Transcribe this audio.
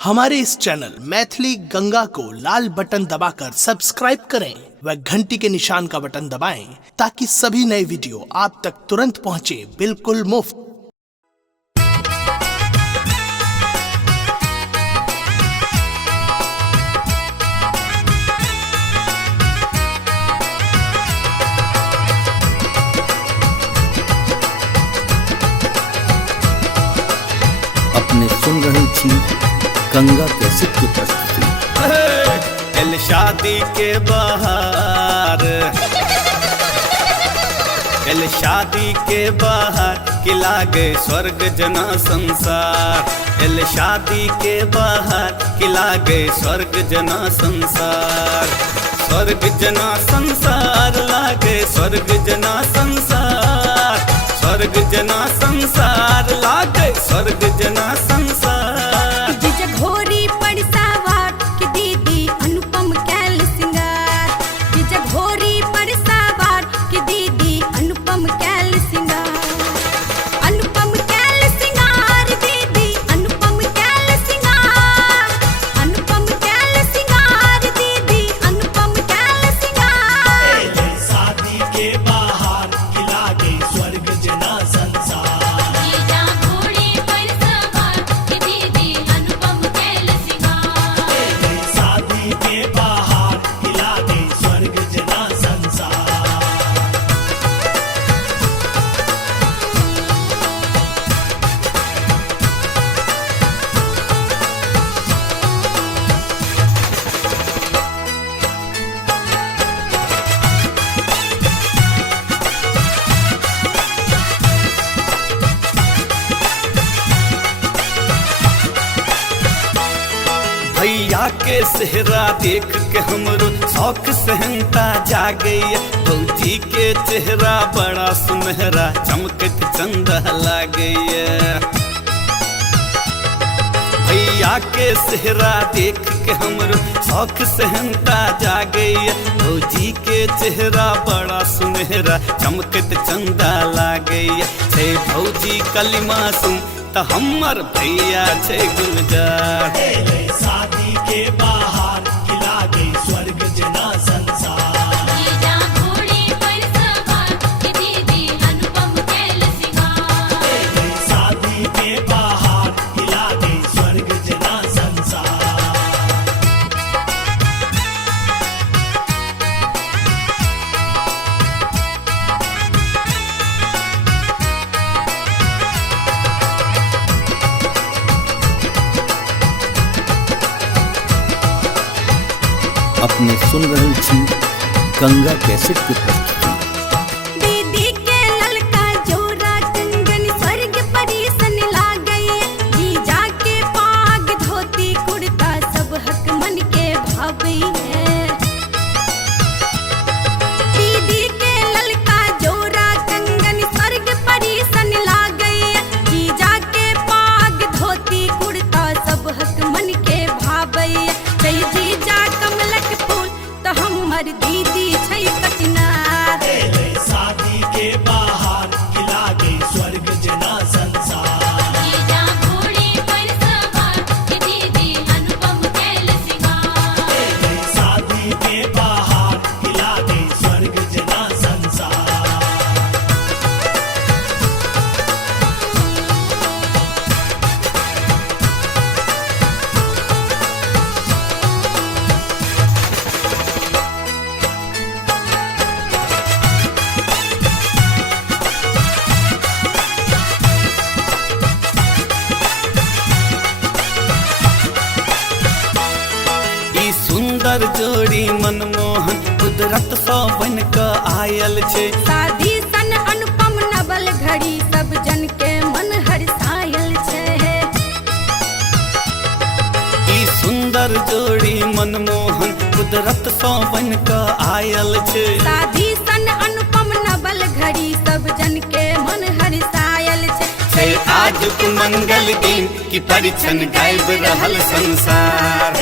हमारे इस चैनल मैथिली गंगा को लाल बटन दबाकर सब्सक्राइब करें व घंटी के निशान का बटन दबाएं ताकि सभी नए वीडियो आप तक तुरंत पहुंचे बिल्कुल मुफ्त। अपने सुन रही थी गंगा कैसेट की प्रस्तुति। शादी के बाहर शादी के बाहर कि लागे स्वर्ग जना संसार। शादी के बाहर कि लागे स्वर्ग जना संसार। स्वर्ग जना संसार लागे स्वर्ग जना संसार। स्वर्ग जना संसार लागे स्वर्ग जना संसार। घोरी पड़सावार की दीदी अनुपम कैल सिंगार। घोरी पड़सावार की दीदी अनुपम कैल सिंगार। अनुपम कैल सिंगार दीदी अनुपम कैल सिंगार। अनुपम कैल सिंगार दीदी अनुपम कैल सिंगार। शादी के बाहर कि लागे स्वर्ग जना संसार। शादी के बाहर कि लागे स्वर्ग जना संसार। भैया के सेहरा देख के हमरो शौक सहनता जागे। भौजी के चेहरा बड़ा सुनहरा चमकत चंदा लागे। भैया के सेहरा देख के हमरो शौक सहनता जागे। भौजी के चेहरा बड़ा सुनहरा चमकत चंदा लागे। छे भौजी कलिमा सुन त हमर भैया छे गुलजार। शादी के बाहर कि लागे स्वर्ग जना संसार। शादी के बाहर कि लागे स्वर्ग जना संसार। अपने सुन रही थी गंगा कैसेट की प्रस्तुति। दीदी के ललका जोरा कंगन स्वर्ग परीसन लागई। जीजा के पाग धोती कुर्ता सब हक मन के भावई है। दीदी के ललका जोरा कंगन स्वर्ग परीसन लागई। जीजा के पाग धोती कुर्ता सब हक मन के भावई। जय जीजा कमलक फूल तो हमर दीदी छै कचनार। शादी के बाहर कि लागे स्वर्ग जना संसार। शादी के बाहर कि लागे स्वर्ग जना संसार। ई सुंदर जोड़ी मनमोहन कुदरत सँ बन क आयल छे। शादी सन अनुपम नवल घड़ी सब जन के मन हर्षायल छै। ई सुंदर जोड़ी मनमोहन कुदरत सँ बन क आयल छे। शादी सन अनुपम नवल घड़ी सब जन के मन हर्षायल छै। आज मंगल दिन की परिछन गायब रहल संसार।